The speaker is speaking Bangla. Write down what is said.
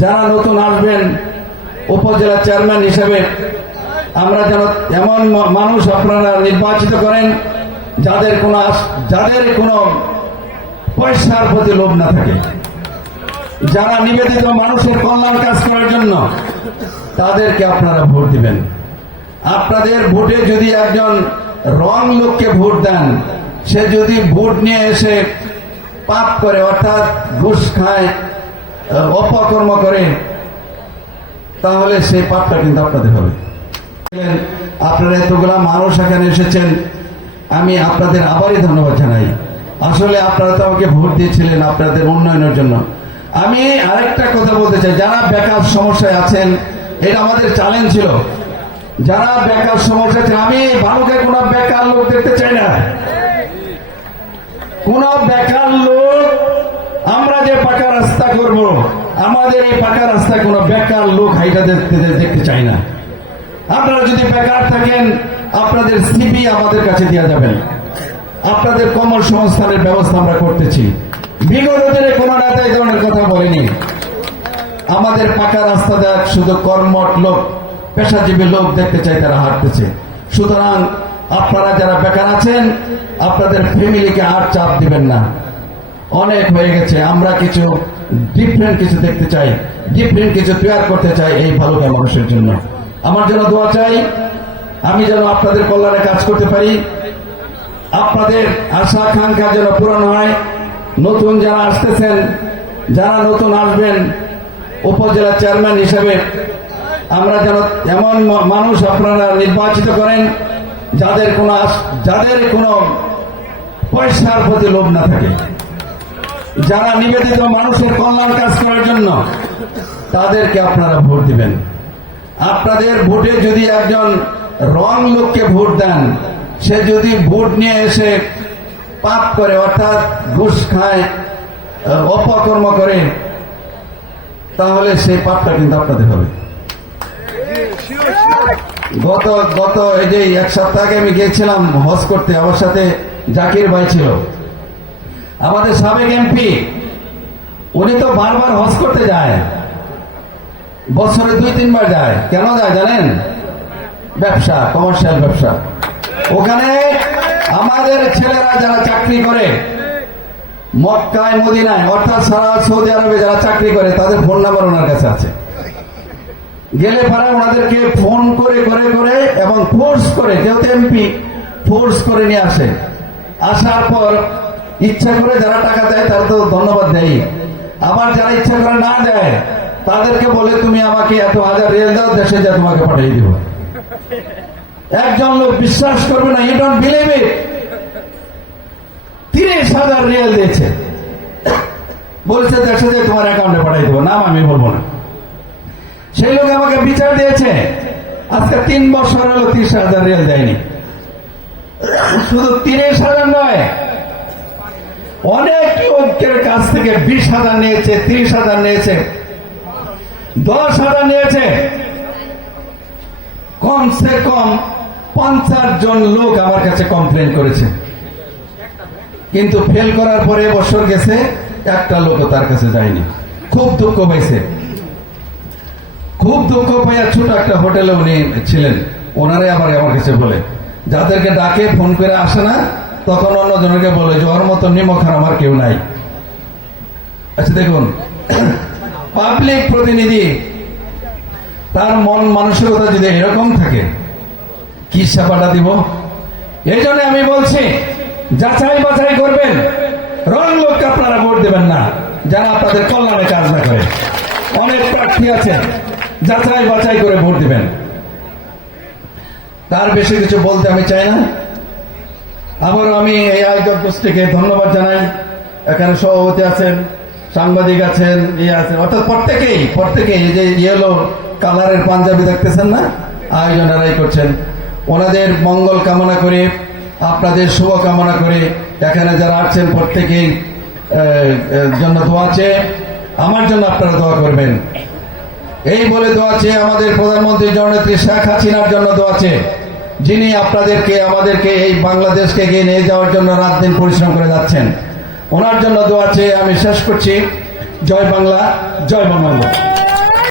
যারা নতুন আসবেন উপজেলা চেয়ারম্যান হিসেবে, আমরা যেন এমন মানুষ আপনারা নির্বাচিত করেন যাদের কোনো যাদের কোনো পয়সার প্রতি লোভ না থাকে। যারা নিবেদিত মানুষের কল্যাণ কাজ করার জন্য তাদেরকে আপনারা ভোট দিবেন। আপনাদের ভোটে যদি একজন রং লোককে ভোট দেন, সে যদি ভোট নিয়ে এসে পাপ করে, অর্থাৎ ঘুষ খায় অপকর্ম করে তাহলে সেই পাপটা কিন্তু আপনাদের হবে। আপনারা এতগুলা মানুষ এখানে এসেছেন, আমি আপনাদের আবারই ধন্যবাদ জানাই। আসলে আপনারা তো আমাকে ভোট দিয়েছিলেন আপনাদের উন্নয়নের জন্য। আমি আরেকটা কথা বলতে চাই, যারা বেকার সমস্যায় আছেন, এটা আমাদের চ্যালেঞ্জ ছিল। যারা বেকার সমস্যা আমি ভারতের কোন বেকার লোক দেখতে চাই না। কোন বেকার লোক আমরা যে পাকা রাস্তা করব আমাদের এই পাকা রাস্তায় কোন বেকার লোক হাইটা দেখতে চাই না। আপনারা যদি বেকার থাকেন, আপনাদের সিবি আমাদের কাছে দেওয়া যাবেন আপনাদের কর্মসংস্থানের ব্যবস্থা আমরা করতেছি। নেতা এই ধরনের কথা বলেনি। আমাদের পাকা রাস্তা দেখ শুধু কর্মট লোক, পেশাজীবী লোক দেখতে চাই, তারা হাঁটতেছে। সুতরাং আপনারা যারা বেকার আছেন, আপনাদের ফ্যামিলিকে আর চাপ দিবেন না। অনেক হয়ে গেছে, আমরা কিছু ডিফারেন্ট কিছু দেখতে চাই ডিফারেন্ট কিছু তৈরি করতে চাই এই ভালো মানুষের জন্য। আমার জন্য দোয়া চাই, আমি যেন আপনাদের কল্যাণে কাজ করতে পারি, আপনাদের আশা আকাঙ্ক্ষা যেন পূরণ হয়। নতুন যারা আসতেছেন, যারা নতুন আসবেন, উপজেলা চেয়ারম্যান হিসেবে আমরা যেন এমন মানুষ আপনারা নির্বাচিত করেন, যাদের কোনো যাদের কোনো পয়সার প্রতি লোভ না থাকে। যারা নিবেদিত মানুষের কল্যাণ কাজ করার জন্য, তাদেরকে আপনারা ভোট দিবেন। আপনাদের ভোটে যদি একজন রং লোককে ভোট দেন, সে যদি ভোট নিয়ে এসে পাপ করে, অর্থাৎ ঘুষ খায় অপকর্ম করে, তাহলে সেই পাপটা কিন্তু আপনাদের হবে। গত গত এই যে এক সপ্তাহ আগে আমি গিয়েছিলাম হজ করতে, আমার সাথে জাকির ভাই ছিল। আমাদের সাবেক এমপি, উনি তো বারবার হজ করতে যায়। বছরে দুই, তিনবার যায়। কেন যায় জানেন? ব্যবসা কমার্শিয়াল ব্যবসা। ওখানে আমাদের ছেলেরা যারা চাকরি করে, মক্কায়, মদিনায়, অর্থাৎ সারা সৌদি আরবে যারা চাকরি করে, তাদের ফোন নাম্বার ওনার কাছে আছে। গেলে পারে ওনাদেরকে ফোন করে করে করে এবং ফোর্স করে, যেহেতু এমপি ফোর্স করে নিয়ে আসে। আসার পর ইচ্ছা করে যারা টাকা দেয় তারা তো ধন্যবাদ দেয় আবার যারা ইচ্ছা করে না দেয়, তাদেরকে বলে তুমি আমাকে এত হাজার রেল দাও, দেশে যা তোমাকে পাঠিয়ে দিব। একজন লোক বিশ্বাস করবে না ইউ ডোন্ট বিলিভ ইট তিরিশ হাজার রিয়াল দিয়েছে। বলছে, দেশে যে তোমার অ্যাকাউন্টে পাঠিয়ে দেবো। নাম আমি বলব না। সেই লোক আমাকে বিচার দিয়েছে। আজকে তিন বছর হলো তিরিশ হাজার রিয়াল দেয়নি। শুধু তিরিশ হাজার নয় অনেক লোকের কাছ থেকে বিশ হাজার নিয়েছে, তিরিশ হাজার নিয়েছে, দশ হাজার নিয়েছে। কমসে কম পঞ্চাশ জন লোক আমার কাছে কমপ্লেন করেছে। কিন্তু ফেল করার পরে বছর গেছে, একটা লোকও তার কাছে যায়নি। খুব দুঃখ পাইছে। খুব দুঃখ পাইয়া ছোট একটা হোটেলে উনি ছিলেন। ওনারে আবার আমার কাছে বলে, যাদেরকে ডাকে, ফোন করে আসে না তখন অন্যজনকে বলে যে, ওর মতো নিমখার আমার কেউ নাই। আচ্ছা দেখুন পাবলিক প্রতিনিধি, তার মন মানসিকতা যদি এরকম থাকে, কি সেবাটা দিব? এই জন্য আমি বলছি, যাচাই বাছাই করবেন। রং লোককে আপনারা ভোট দেবেন না, যারা আপনাদের কল্যাণে কাজ না করে। অনেক প্রার্থী আছে, যাচাই বাছাই করে ভোট দিবেন। তার বেশি কিছু বলতে আমি চাই না। আবারও আমি এই আয়োজক গোষ্ঠীকে ধন্যবাদ জানাই। এখানে সভাপতি আছেন, সাংবাদিক আছেন ইয়ে আছেন। অর্থাৎ প্রত্যেকেই প্রত্যেকেই যে ইয়েলো কালারের পাঞ্জাবি দেখতেছেন না? আয়োজন এরাই করছেন। ওনাদের মঙ্গল কামনা করে, আপনাদের শুভ কামনা করে এখানে যারা আছেন প্রত্যেকেই জন্য দোয়া চেয়ে, আমার জন্য আপনারা দোয়া করবেন। এই বলে দোয়া চেয়ে আমাদের প্রধানমন্ত্রী জননেত্রী শেখ হাসিনার জন্য দোয়া চেয়ে। যিনি আপনাদেরকে, আমাদেরকে এই বাংলাদেশকে এগিয়ে নিয়ে যাওয়ার জন্য রাত দিন পরিশ্রম করে যাচ্ছেন, ওনার জন্য দোয়া চেয়ে আমি শেষ করছি। জয় বাংলা, জয় বঙ্গবন্ধু